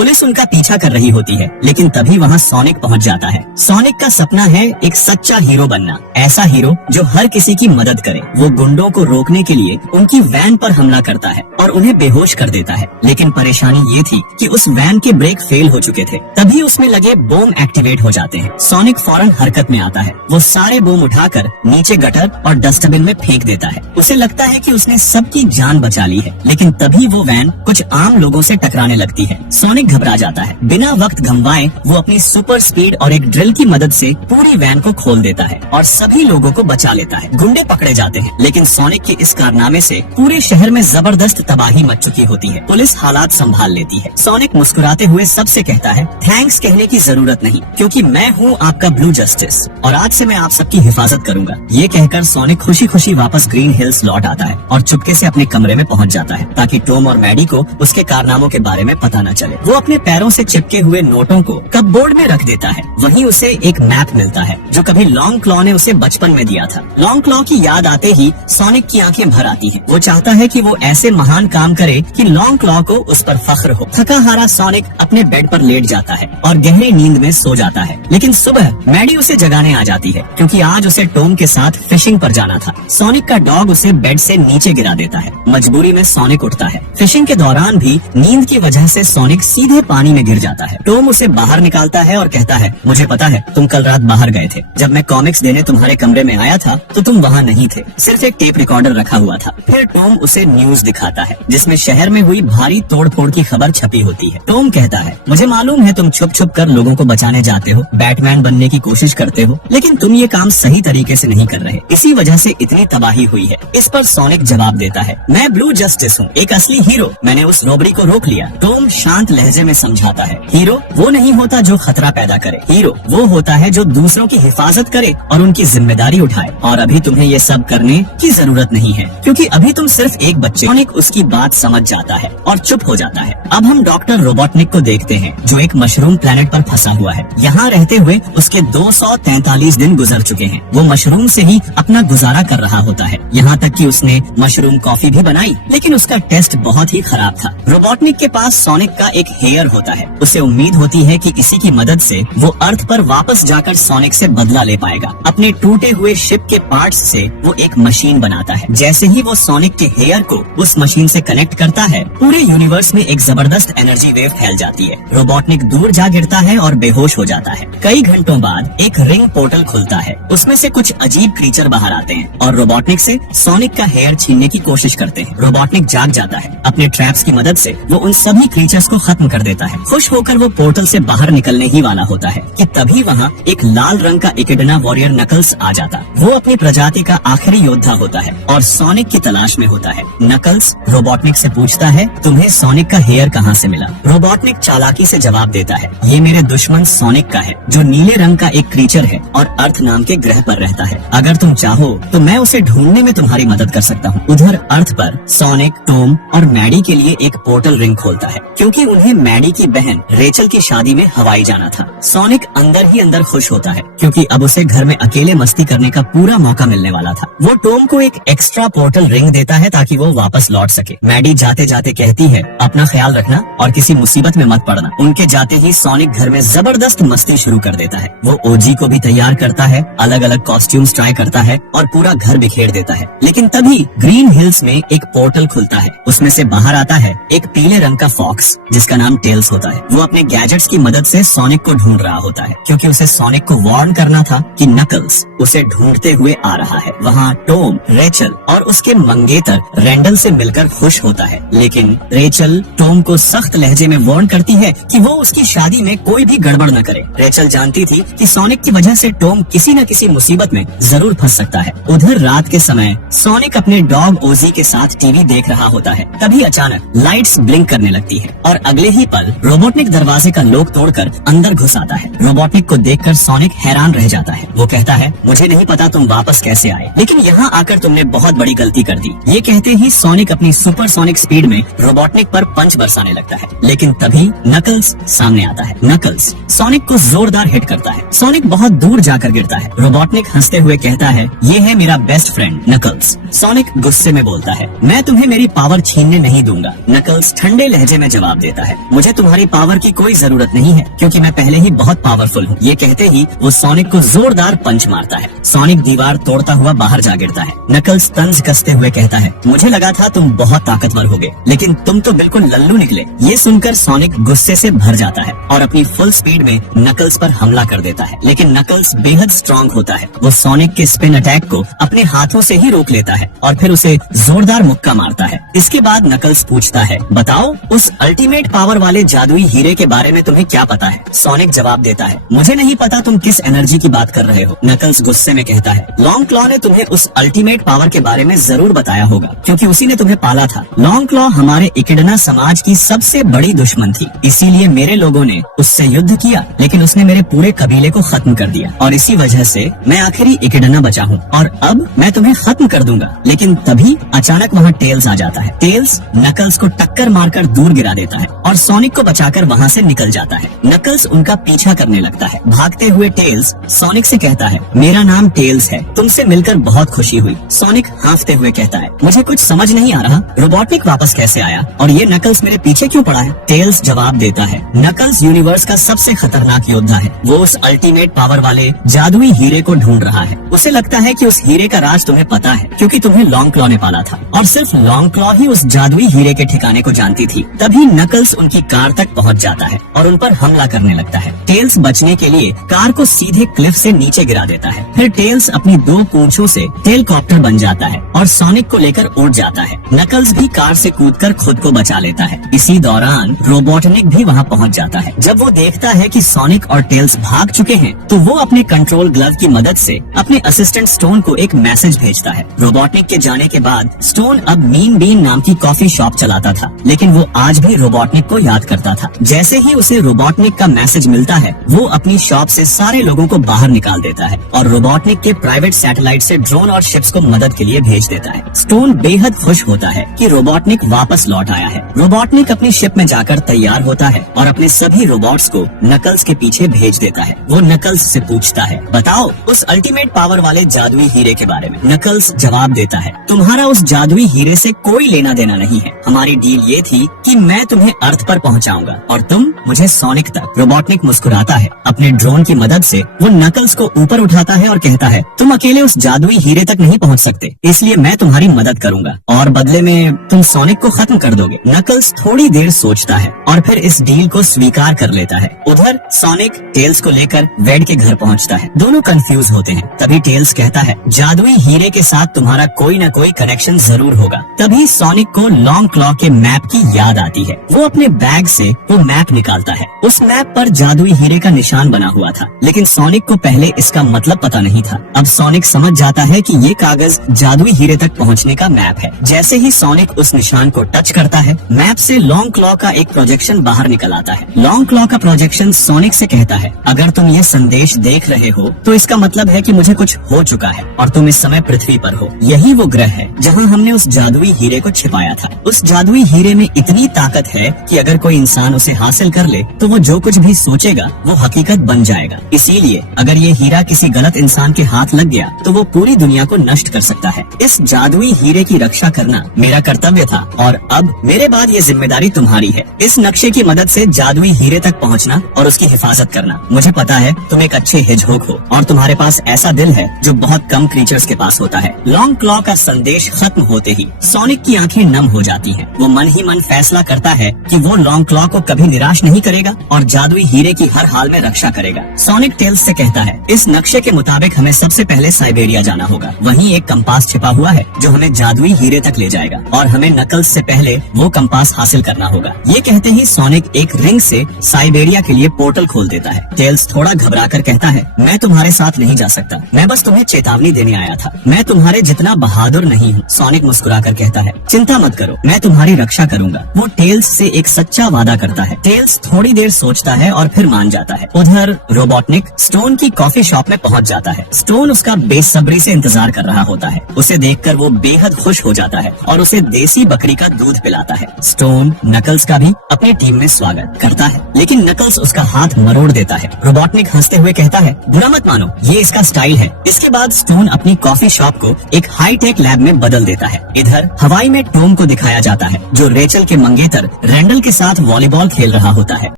Police उनका पीछा कर रही होती है, लेकिन तभी वहाँ सोनिक पहुँच जाता है। सोनिक का सपना है एक सच्चा हीरो बनना, ऐसा हीरो जो हर किसी की मदद करे। वो गुंडों को रोकने के लिए उनकी वैन पर हमला करता है और उन्हें बेहोश कर देता है, लेकिन परेशानी ये थी कि उस वैन के ब्रेक फेल हो चुके थे। तभी उसमें लगे बोम एक्टिवेट हो जाते हैं। सोनिक फौरन हरकत में आता है। वो सारे बोम उठाकर नीचे गटर और डस्टबिन में फेंक देता है। उसे लगता है कि उसने सबकी जान बचा ली है, लेकिन तभी वो वैन कुछ आम लोगों से टकराने लगती है। सोनिक घबरा जाता है। बिना वक्त गंवाए वो अपनी सुपर स्पीड और एक ड्रिल की मदद से पूरी वैन को खोल देता है और सभी लोगों को बचा लेता है। गुंडे पकड़े जाते हैं, लेकिन सोनिक के इस कारनामे से पूरे शहर में जबरदस्त तबाही मच चुकी होती है। पुलिस हालात संभाल लेती है। सोनिक मुस्कुराते हुए सबसे कहता है, थैंक्स कहने की जरूरत नहीं, क्योंकि मैं हूँ आपका ब्लू जस्टिस और आज से मैं आप सबकी हिफाजत करूंगा। ये कहकर सोनिक खुशी खुशी वापस ग्रीन हिल्स लौट आता है और चुपके से अपने कमरे में पहुंच जाता है, ताकि टॉम और मैडी को उसके कारनामों के बारे में पता न चले। वो अपने पैरों से चिपके हुए नोटों को कपबोर्ड में रख देता है। वहीं उसे एक मैप मिलता है जो कभी लॉन्ग क्लॉ ने उसे बचपन में दिया था। लॉन्ग क्लॉ की याद आते ही सोनिक की आंखें भर आती हैं। वो चाहता है कि वो ऐसे महान काम करे कि लॉन्ग क्लॉ को उस पर फख्र हो। थका हारा सोनिक अपने बेड पर लेट जाता है और गहरी नींद में सो जाता है, लेकिन सुबह मैडी उसे जगाने आ जाती है, क्योंकि आज उसे टॉम के साथ फिशिंग पर जाना था। सोनिक का डॉग उसे बेड से नीचे गिरा देता है। मजबूरी में सोनिक उठता है। फिशिंग के दौरान भी नींद की वजह से सोनिक सीधे पानी में गिर जाता है। टॉम उसे बाहर निकालता है और कहता है, मुझे पता है तुम कल रात बाहर गए थे। जब मैं कॉमिक्स देने तुम्हारे कमरे में आया था तो तुम वहाँ नहीं थे, सिर्फ एक टेप रिकॉर्डर रखा हुआ था। फिर टॉम उसे न्यूज दिखाता है जिसमें शहर में हुई भारी तोड़फोड़ की खबर छपी होती है। टॉम कहता है, मुझे मालूम है तुम छुप छुप कर लोगों को बचाने जाते हो, बैटमैन बनने की कोशिश करते हो, लेकिन तुम ये काम सही तरीके से नहीं कर रहे, इसी वजह से इतनी तबाही हुई है। इस पर सोनिक जवाब देता है, मैं ब्लू जस्टिस हूँ, एक असली हीरो, मैंने उस रोबरी को रोक लिया। टॉम शांत लहजे में समझाता है, हीरो वो नहीं होता जो खतरा पैदा करे, हीरो वो होता है जो दूसरों की हिफाजत करे और उनकी जिम्मेदारी उठाए, और अभी तुम्हें ये सब करने की जरूरत नहीं है, क्योंकि अभी तुम सिर्फ एक बच्चे। सोनिक उसकी बात समझ जाता है और चुप हो जाता है। अब हम डॉक्टर रोबोटनिक को देखते हैं, जो एक मशरूम प्लेनेट पर फंसा हुआ है। यहाँ रहते हुए उसके 243 दिन गुजर चुके हैं। वो मशरूम से ही अपना गुजारा कर रहा होता है, यहाँ तक कि उसने मशरूम कॉफी भी बनाई, लेकिन उसका टेस्ट बहुत ही खराब था। रोबोटनिक के पास सोनिक का एक हेयर होता है। उसे उम्मीद होती है कि इसी की मदद से वो अर्थ पर वापस जाकर सोनिक से बदला ले पाएगा। अपने टूटे हुए शिप के पार्ट्स से वो एक मशीन बनाता है। जैसे ही वो सोनिक के हेयर को उस मशीन से कनेक्ट करता है, पूरे यूनिवर्स में एक जबरदस्त एनर्जी वेव फैल जाती है। रोबोटनिक दूर जा गिरता है और बेहोश हो जाता है। कई घंटों बाद एक रिंग पोर्टल खुलता है। उसमें से कुछ अजीब क्रीचर बाहर आते हैं और रोबोटनिक से सोनिक का हेयर छीनने की कोशिश करते हैं। रोबोटनिक जाग जाता है। अपने ट्रैप्स की मदद से वो उन सभी क्रीचर्स को खत्म कर देता है। खुश होकर वो पोर्टल से बाहर निकलने ही वाला होता है कि तभी वहाँ एक लाल रंग का इकिडना वॉरियर नकल्स आ जाता। वो अपनी प्रजाति का आखिरी योद्धा होता है और सोनिक की तलाश में होता है। नकल्स रोबोटनिक से पूछता है, तुम्हें सोनिक का हेयर कहाँ से मिला? रोबोटनिक चालाकी से जवाब देता है, ये मेरे दुश्मन सोनिक का है, जो नीले रंग का एक क्रीचर है और अर्थ नाम के ग्रह पर रहता है। अगर तुम चाहो तो मैं उसे ढूंढने में तुम्हारी मदद कर सकता हूँ। उधर अर्थ पर सोनिक, टॉम और मैडी के लिए एक पोर्टल रिंग खोलता है, क्योंकि उन्हें मैडी की बहन रेचल की शादी में हवाई जाना था। सोनिक अंदर ही अंदर खुश होता है, क्योंकि अब उसे घर में अकेले मस्ती करने का पूरा मौका मिलने वाला था। वो टॉम को एक एक्स्ट्रा पोर्टल रिंग देता है ताकि वो वापस लौट सके। मैडी जाते जाते कहती है, अपना ख्याल रखना और किसी मुसीबत में मत पड़ना। उनके जाते ही सोनिक घर में जबरदस्त मस्ती शुरू कर देता है। वो ओजी को भी तैयार करता है, अलग अलग कॉस्ट्यूम्स ट्राई करता है और पूरा घर बिखेर देता है। लेकिन तभी ग्रीन हिल्स में एक पोर्टल खुलता है। उसमें से बाहर आता है एक पीले रंग का फॉक्स, जिसका नाम टेल्स होता है। वो अपने गैजेट्स की मदद से सोनिक को ढूंढ रहा होता है, क्योंकि उसे सोनिक को वार्न करना था कि नकल्स उसे ढूंढते हुए आ रहा है। वहाँ टॉम, रेचल और उसके मंगेतर रैंडल से मिलकर खुश होता है, लेकिन रेचल टॉम को सख्त लहजे में वार्न करती है कि वो उसकी शादी में कोई भी गड़बड़ न करे। रेचल जानती थी कि सोनिक की वजह से टॉम किसी न किसी मुसीबत में जरूर फंस सकता है। उधर रात के समय सोनिक अपने डॉग ओजी के साथ टीवी देख रहा होता है। तभी अचानक लाइट्स ब्लिंक करने लगती है और अगले ही पल रोबोटनिक दरवाजे का लॉक तोड़कर अंदर घुस आता है। रोबोटनिक को देखकर सोनिक हैरान रह जाता है। वो कहता है, मुझे नहीं पता तुम वापस कैसे आए, लेकिन यहाँ आकर तुमने बहुत बड़ी गलती कर दी। ये कहते ही सोनिक अपनी सुपरसोनिक स्पीड में रोबोटनिक पर पंच बरसाने लगता है, लेकिन तभी नकल्स सामने आता है। नकल्स सोनिक को जोरदार हिट करता है। सोनिक बहुत दूर जाकर गिरता है। रोबोटनिक हंसते हुए कहता है, ये है मेरा बेस्ट फ्रेंड नकल्स। सोनिक गुस्से में बोलता है, मैं तुम्हें मेरी पावर छीनने नहीं दूंगा। नकल्स ठंडे लहजे में जवाब देता है, मुझे तुम्हारी पावर की कोई जरूरत नहीं है, क्योंकि मैं पहले ही बहुत पावरफुल हूँ। ये कहते ही वो सोनिक को जोरदार पंच मारता है। सोनिक दीवार तोड़ता हुआ बाहर जा गिरता है। नकल्स तंज कसते हुए कहता है, मुझे लगा था तुम बहुत ताकतवर होगे, लेकिन तुम तो बिल्कुल लल्लू निकले। ये सुनकर सोनिक गुस्से से भर जाता है और अपनी फुल स्पीड में नकल्स पर हमला कर देता है, लेकिन नकल्स बेहद स्ट्रांग होता है। वो सोनिक के स्पिन अटैक को अपने हाथों से ही रोक लेता है और फिर उसे जोरदार मुक्का मारता है। इसके बाद नकल्स पूछता है, बताओ उस अल्टीमेट पावर वाले जादुई हीरे के बारे में तुम्हें क्या पता है? सोनिक जवाब देता है, मुझे नहीं पता तुम किस एनर्जी की बात कर रहे हो। नकल्स गुस्से में कहता है, लॉन्ग क्लॉ ने तुम्हें उस अल्टीमेट पावर के बारे में जरूर बताया होगा, क्योंकि उसी ने तुम्हें पाला था। लॉन्ग क्लॉ हमारे इकिडना समाज की सबसे बड़ी दुश्मन थी, इसीलिए मेरे लोगों ने उससे युद्ध किया, लेकिन उसने मेरे पूरे कबीले को खत्म कर दिया और इसी वजह से मैं आखिरी इकिडना बचा हूँ और अब मैं तुम्हें खत्म कर दूंगा। लेकिन तभी अचानक वहाँ टेल्स आ जाता है। टेल्स नकल्स को टक्कर मारकर दूर गिरा देता है और सोनिक को बचाकर वहाँ से निकल जाता है। नकल्स उनका पीछा करने लगता है। भागते हुए टेल्स सोनिक से कहता है, मेरा नाम टेल्स है, तुमसे मिलकर बहुत खुशी हुई। सोनिक हाँफते हुए कहता है, मुझे कुछ समझ नहीं आ रहा, रोबोटिक वापस कैसे आया और ये नकल्स मेरे पीछे क्यों पड़ा है? टेल्स जवाब देता है, नकल्स यूनिवर्स का सबसे खतरनाक योद्धा है। वो उस अल्टीमेट पावर वाले जादुई हीरे को ढूंढ रहा है। उसे लगता है कि उस हीरे का राज तुम्हें पता है, क्योंकि तुम्हें लॉन्ग क्लॉ ने पाला था और सिर्फ लॉन्ग क्लॉ ही उस जादुई हीरे के ठिकाने को जानती थी। तभी नकल्स उनकी कार तक पहुंच जाता है और उन पर हमला करने लगता है। टेल्स बचने के लिए कार को सीधे क्लिफ से नीचे गिरा देता है। फिर टेल्स अपनी 2 पूंछों से टेलकॉप्टर बन जाता है और सोनिक को लेकर उड़ जाता है। नकल्स भी कार से कूदकर खुद को बचा लेता है। इसी दौरान रोबोटनिक भी वहाँ पहुँच जाता है। जब वो देखता है कि सोनिक और टेल्स भाग चुके हैं, तो वो अपने कंट्रोल ग्लव की मदद से अपने असिस्टेंट स्टोन को एक मैसेज भेजता है। रोबोटनिक के जाने के बाद स्टोन अब मीन बीन नाम की कॉफी शॉप चलाता था, लेकिन वो आज भी रोबोटनिक को याद करता था। जैसे ही उसे रोबोटनिक का मैसेज मिलता है, वो अपनी शॉप से सारे लोगों को बाहर निकाल देता है और रोबोटनिक के प्राइवेट सैटेलाइट से ड्रोन और शिप्स को मदद के लिए भेज देता है। स्टोन बेहद खुश होता है कि रोबोटनिक वापस लौट आया है। रोबोटनिक अपनी शिप में जाकर तैयार होता है और अपने सभी रोबोट्स को नकल्स के पीछे भेज देता है। वो नकल्स से पूछता है, बताओ उस अल्टीमेट पावर वाले जादुई हीरे के बारे में। नकल्स जवाब देता है, तुम्हारा उस जादुई हीरे से कोई लेना देना नहीं है। हमारी डील ये थी कि मैं तुम्हें अर्थ पर पहुंचाऊंगा और तुम मुझे सोनिक तक। रोबोटनिक मुस्कुराता है। अपने ड्रोन की मदद से वो नकल्स को ऊपर उठाता है और कहता है, तुम अकेले उस जादुई हीरे तक नहीं पहुंच सकते, इसलिए मैं तुम्हारी मदद करूंगा और बदले में तुम सोनिक को खत्म कर दोगे। नकल्स थोड़ी देर सोचता है और फिर इस डील को स्वीकार कर लेता है। उधर सोनिक टेल्स को लेकर वेड के घर पहुंचता है। दोनों कंफ्यूज होते हैं। तभी टेल्स कहता है, जादुई हीरे के साथ तुम्हारा कोई न कोई कनेक्शन जरूर होगा। तभी सोनिक को लॉन्ग क्लॉ के मैप की याद आती है। वो अपने बैग से वो मैप निकालता है। उस मैप पर जादुई हीरे का निशान बना हुआ था, लेकिन सोनिक को पहले इसका मतलब पता नहीं था। अब सोनिक समझ जाता है कि ये कागज जादुई हीरे तक पहुंचने का मैप है। जैसे ही सोनिक उस निशान को टच करता है, मैप से लॉन्ग क्लॉ का एक प्रोजेक्शन बाहर निकल आता है। लॉन्ग क्लॉ का प्रोजेक्शन सोनिक से कहता है, अगर तुम ये संदेश देख रहे हो तो इसका मतलब है कि मुझे कुछ हो चुका है और तुम इस समय पृथ्वी पर हो। यही वो ग्रह है जहाँ हमने उस जादुई हीरे को छिपाया था। उस जादुई हीरे में इतनी ताकत है कि अगर कोई इंसान उसे हासिल कर ले तो वो जो कुछ भी सोचेगा वो हकीकत बन जाएगा। इसीलिए अगर ये हीरा किसी गलत इंसान के हाथ लग गया तो वो पूरी दुनिया को नष्ट कर सकता है। इस जादुई हीरे की रक्षा करना मेरा कर्तव्य था और अब मेरे बाद ये जिम्मेदारी तुम्हारी है। इस नक्शे की मदद से जादुई हीरे तक पहुंचना और उसकी हिफाजत करना। मुझे पता है तुम एक अच्छे हिजोक हो और तुम्हारे पास ऐसा दिल है जो बहुत कम क्रीचर्स के पास होता है। लॉन्ग क्लॉ का संदेश खत्म होते ही सोनिक की आंखें नम हो जाती हैं। वो मन ही मन फैसला करता है कि वो लॉन्ग क्लॉ को कभी निराश नहीं करेगा और जादुई हीरे की हर हाल में रक्षा करेगा। सोनिक टेल्स से कहता है, इस नक्शे के मुताबिक हमें सबसे पहले साइबेरिया जाना होगा। वहीं एक कंपास छिपा हुआ है जो हमें जादुई हीरे तक ले जाएगा और हमें नकल्स से पहले वो कंपास हासिल करना होगा। ये कहते ही सोनिक एक रिंग से साइबेरिया के लिए पोर्टल खोल देता है। टेल्स थोड़ा घबराकर कहता है, मैं तुम्हारे साथ नहीं जा सकता, मैं बस तुम्हें चेतावनी देने आया था, मैं तुम्हारे जितना बहादुर नहीं हूँ। सोनिक मुस्कुराकर कहता है, चिंता मत करो, मैं तुम्हारी रक्षा करूंगा। वो टेल्स से एक सच्चा वादा करता है। टेल्स थोड़ी देर सोचता है और फिर मान जाता है। उधर रोबोटनिक स्टोन की कॉफी शॉप में पहुंच जाता है। स्टोन उसका बेसब्री से इंतजार कर रहा होता है। उसे देखकर वो बेहद खुश हो जाता है और उसे देसी बकरी का दूध पिलाता है। स्टोन नकल्स का भी अपनी टीम में स्वागत करता है, लेकिन नकल्स उसका हाथ मरोड़ देता है। रोबोटनिक हंसते हुए कहता है, बुरा मत मानो, ये इसका स्टाइल है। इसके बाद स्टोन अपनी कॉफी शॉप को एक हाईटेक लैब में बदल देता है। इधर हवाई में टॉम को दिखाया जाता है, जो रेचल के मंगेतर रैंडल के साथ वॉलीबॉल खेल रहा होता है।